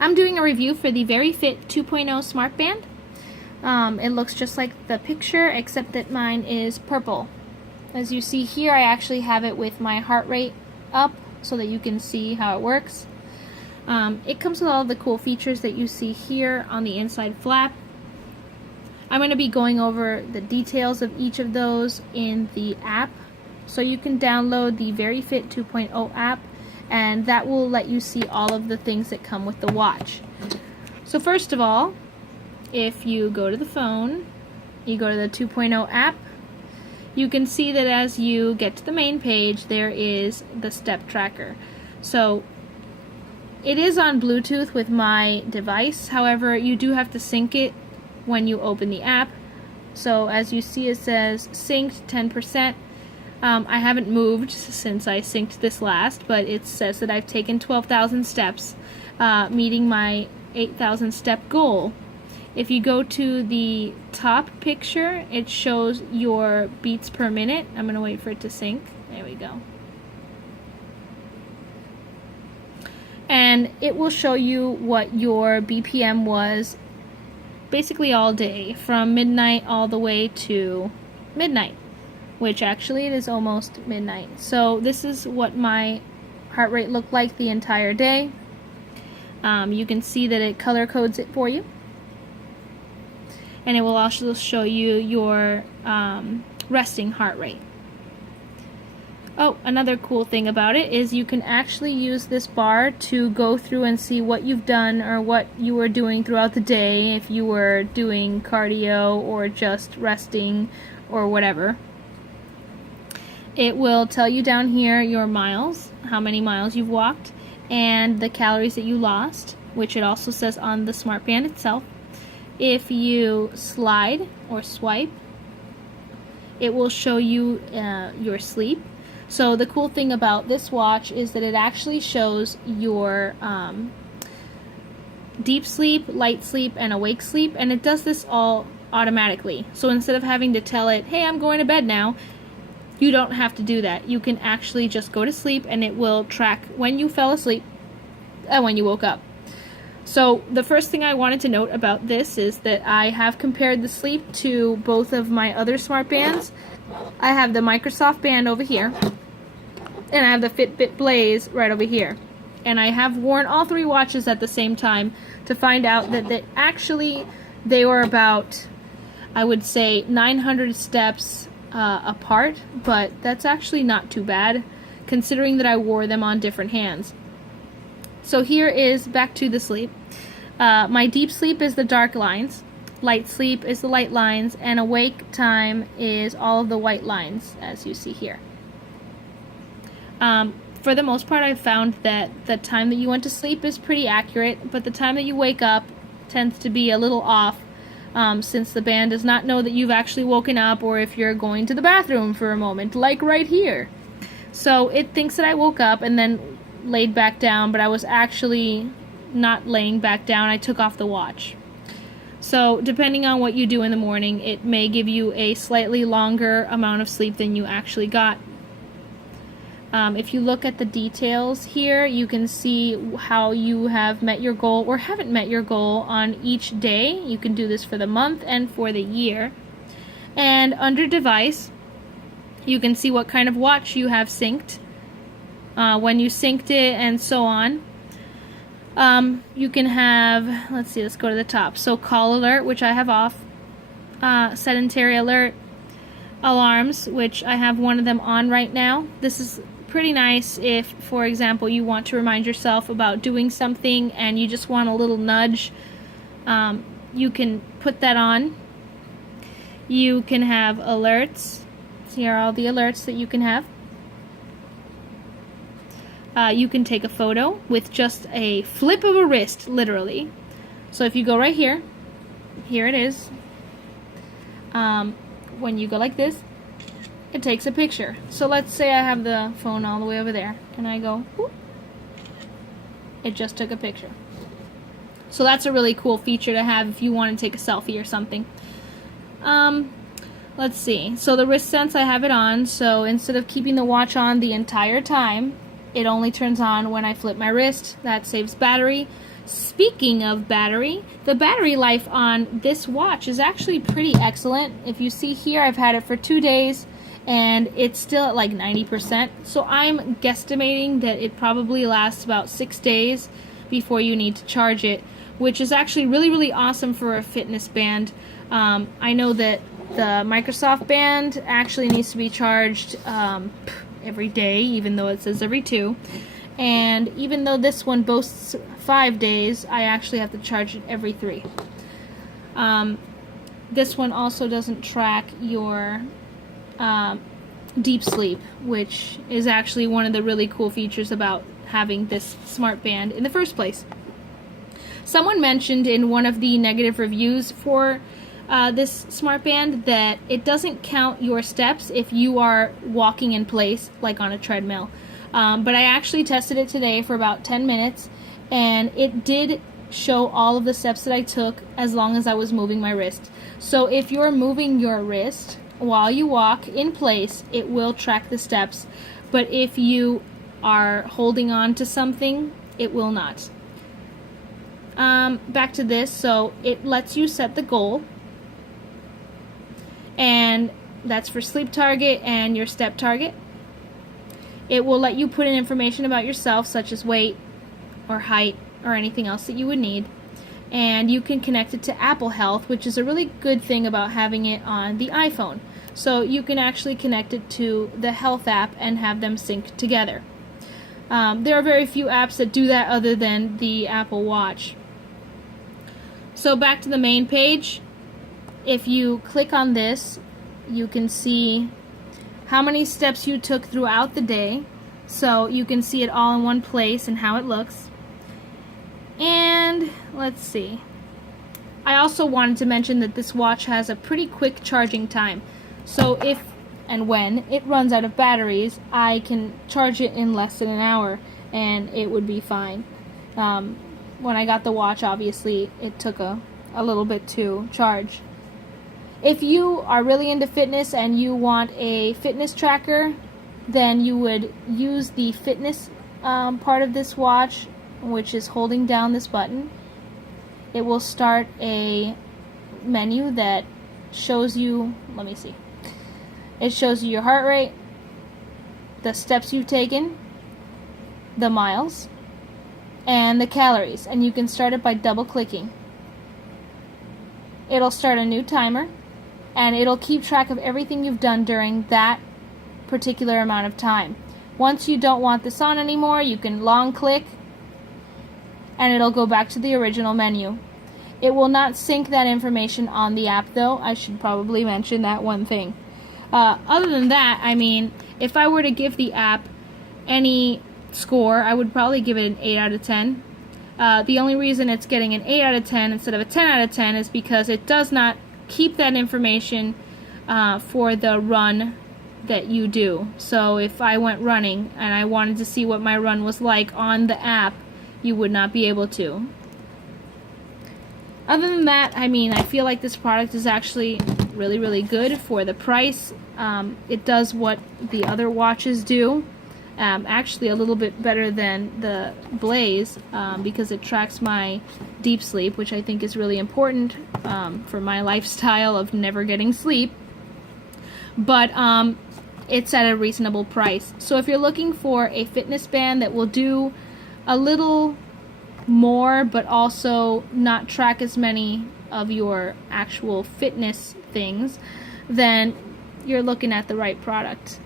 I'm doing a review for the Veryfit 2.0 Smart Band. It looks just like the picture, except that mine is purple. As you see here, I actually have it with my heart rate up so that you can see how it works. It comes with all the cool features that you see here on the inside flap. I'm going to be going over the details of each of those in the app. So you can download the Veryfit 2.0 app, and that will let you see all of the things that come with the watch. So first of all, if you go to the phone, you go to the 2.0 app, you can see that as you get to the main page, there is the step tracker. So it is on Bluetooth with my device, however, you do have to sync it when you open the app. So as you see, it says synced 10%. I haven't moved since I synced this last, but it says that I've taken 12,000 steps, meeting my 8,000 step goal. If you go to the top picture, it shows your beats per minute. I'm going to wait for it to sync. There we go. And it will show you what your BPM was basically all day, from midnight all the way to midnight, which actually it is almost midnight. So this is what my heart rate looked like the entire day. You can see that it color codes it for you, and it will also show you your resting heart rate. Oh, another cool thing about it is you can actually use this bar to go through and see what you've done or what you were doing throughout the day, if you were doing cardio or just resting or whatever. It will tell you down here your miles, how many miles you've walked, and the calories that you lost, which it also says on the smart band itself. If you slide or swipe, it will show you your sleep. So the cool thing about this watch is that it actually shows your deep sleep, light sleep, and awake sleep, and it does this all automatically. So instead of having to tell it, hey, I'm going to bed now, you don't have to do that. You can actually just go to sleep, and it will track when you fell asleep and when you woke up. So the first thing I wanted to note about this is that I have compared the sleep to both of my other smart bands. I have the Microsoft band over here, and I have the Fitbit Blaze right over here. And I have worn all three watches at the same time to find out that they were about, I would say, 900 steps apart, but that's actually not too bad considering that I wore them on different hands. So here is back to the sleep. My deep sleep is the dark lines, light sleep is the light lines, and awake time is all of the white lines, as you see here. For the most part, I've found that the time that you went to sleep is pretty accurate, but the time that you wake up tends to be a little off, since the band does not know that you've actually woken up or if you're going to the bathroom for a moment, like right here. So it thinks that I woke up and then laid back down, but I was actually not laying back down. I took off the watch. So depending on what you do in the morning, it may give you a slightly longer amount of sleep than you actually got. If you look at the details here, you can see how you have met your goal or haven't met your goal on each day. You can do this for the month and for the year. And under device, you can see what kind of watch you have synced, when you synced it, and so on. You can have, let's see, let's go to the top. So call alert, which I have off, sedentary alert, alarms, which I have one of them on right now. This is pretty nice if, for example, you want to remind yourself about doing something and you just want a little nudge. You can put that on. You can have alerts. Here are all the alerts that you can have. You can take a photo with just a flip of a wrist, literally. So if you go right here, here it is. When you go like this, it takes a picture. So let's say I have the phone all the way over there, and I go, whoop, it just took a picture. So that's a really cool feature to have if you want to take a selfie or something. Let's see. So the wrist sense, I have it on, so instead of keeping the watch on the entire time, It only turns on when I flip my wrist. That saves battery. Speaking of battery, the battery life on this watch is actually pretty excellent. If you see here, I've had it for 2 days and it's still at like 90%. So I'm guesstimating that it probably lasts about 6 days before you need to charge it, which is actually really, really awesome for a fitness band. I know that the Microsoft band actually needs to be charged every day, even though it says every 2. And even though this one boasts 5 days, I actually have to charge it every 3. This one also doesn't track your deep sleep, which is actually one of the really cool features about having this smart band in the first place. Someone mentioned in one of the negative reviews for this smart band that it doesn't count your steps if you are walking in place like on a treadmill. But I actually tested it today for about 10 minutes and it did show all of the steps that I took as long as I was moving my wrist. So if you're moving your wrist while you walk in place, it will track the steps. But if you are holding on to something, it will not. Back to this, so it lets you set the goal, and that's for sleep target and your step target. It will let you put in information about yourself, such as weight or height or anything else that you would need. And you can connect it to Apple Health, which is a really good thing about having it on the iPhone. So you can actually connect it to the Health app and have them sync together. There are very few apps that do that other than the Apple Watch. So back to the main page. If you click on this, you can see how many steps you took throughout the day. So you can see it all in one place and how it looks. And let's see. I also wanted to mention that this watch has a pretty quick charging time. So if and when it runs out of batteries, I can charge it in less than an hour and it would be fine. When I got the watch, obviously, it took a little bit to charge. If you are really into fitness and you want a fitness tracker, then you would use the fitness part of this watch, which is holding down this button. It will start a menu that shows you, let me see. It shows you your heart rate, the steps you've taken, the miles, and the calories, and you can start it by double clicking. It'll start a new timer and it'll keep track of everything you've done during that particular amount of time. Once you don't want this on anymore, you can long click and it'll go back to the original menu. It will not sync that information on the app though. I should probably mention that one thing. Other than that, I mean, if I were to give the app any score, I would probably give it an 8 out of 10. The only reason it's getting an 8 out of 10 instead of a 10 out of 10 is because it does not keep that information for the run that you do. So if I went running and I wanted to see what my run was like on the app, you would not be able to. Other than that, I mean, I feel like this product is actually really, really good for the price. It does what the other watches do. Actually a little bit better than the Blaze because it tracks my deep sleep, which I think is really important for my lifestyle of never getting sleep. But it's at a reasonable price. So if you're looking for a fitness band that will do a little more but also not track as many of your actual fitness things, then you're looking at the right product.